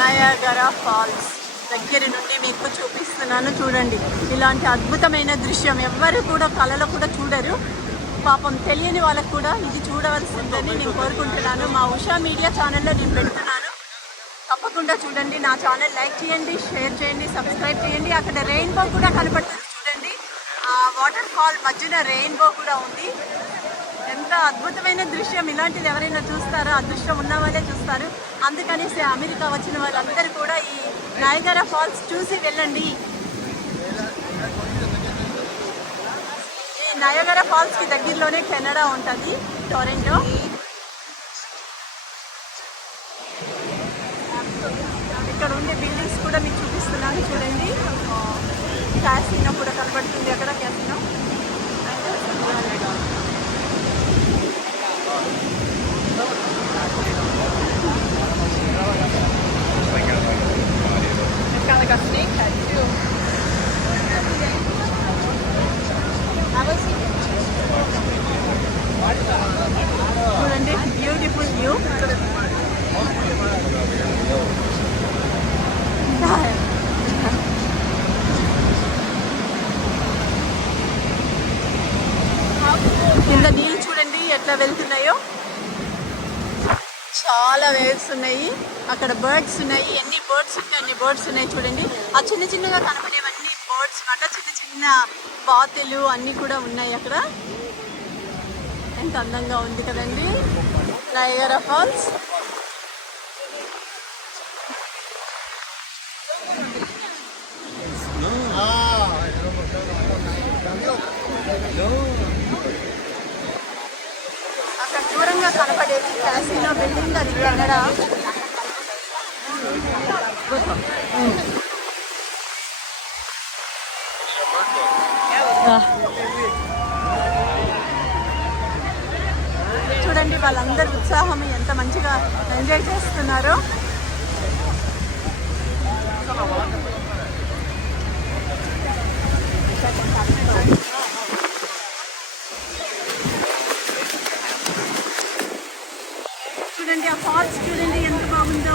Niagara falls దగ్గర నుండి మీకు చూపిస్తున్నాను చూడండి. ఇలాంటి అద్భుతమైన దృశ్యం ఎవ్వరు కూడా కళలో కూడా చూడరు. పాపం తెలియని వాళ్ళకు కూడా ఇది చూడవలసిందని నేను కోరుకుంటున్నాను. మా ఉషా మీడియా ఛానల్లో నేను పెడుతున్నాను, తప్పకుండా చూడండి. నా ఛానల్ లైక్ చేయండి, షేర్ చేయండి, సబ్స్క్రైబ్ చేయండి. అక్కడ రెయిన్బో కూడా కనపడుతుంది చూడండి. ఆ వాటర్ ఫాల్ మధ్యన రెయిన్బో కూడా ఉంది. ఎంత అద్భుతమైన దృశ్యం! ఇలాంటిది ఎవరైనా చూస్తారో? అదృష్టం ఉన్న వాళ్ళే చూస్తారు. అందుకనేసి అమెరికా వచ్చిన వాళ్ళందరూ కూడా ఈ నయాగరా ఫాల్స్ చూసి వెళ్ళండి. ఈ నయాగరా ఫాల్స్కి దగ్గరలోనే కెనడా ఉంటుంది, టొరంటో. ఇక్కడ ఉండే బిల్డింగ్స్ కూడా మీకు చూపిస్తున్నాను చూడండి. క్యాసినో కూడా కనబడుతుంది అక్కడ, క్యాసినో. చూడండి, బ్యూటిఫుల్ వ్యూ. కింద నీళ్ళు చూడండి ఎట్లా వెళ్తున్నాయో. చాలా వేవ్స్ ఉన్నాయి. అక్కడ బర్డ్స్ ఉన్నాయి. ఎన్ని బర్డ్స్ ఉంటే అన్ని బర్డ్స్ ఉన్నాయి చూడండి. ఆ చిన్న చిన్నగా కనపడేవన్నీ బర్డ్స్ మాట. చిన్న చిన్న బాతులు అన్నీ కూడా ఉన్నాయి అక్కడ. ఎంత అందంగా ఉంది కదండి నయాగరా ఫాల్స్. అక్కడ దూరంగా కనపడేది క్యాసినో బిల్డింగ్, అది కెనడా. చూడండి వాళ్ళందరూ ఉత్సాహం ఎంత మంచిగా ఎంజాయ్ చేస్తున్నారో. చూడండి ఆ ఫాల్స్ చూడండి ఎంత బాగుందో.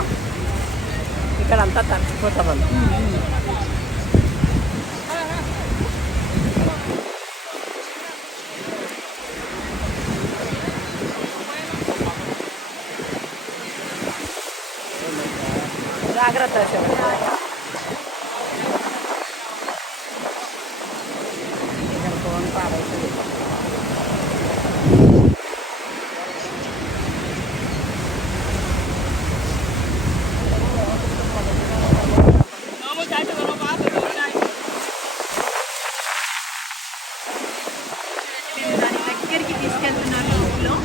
ఇక్కడ అంతా తడిచిపోతాం. జాగ్రత్త. ఫోన్ పాడైతుంది. దాని దగ్గరికి తీసుకెళ్తున్నాను ఊళ్ళో.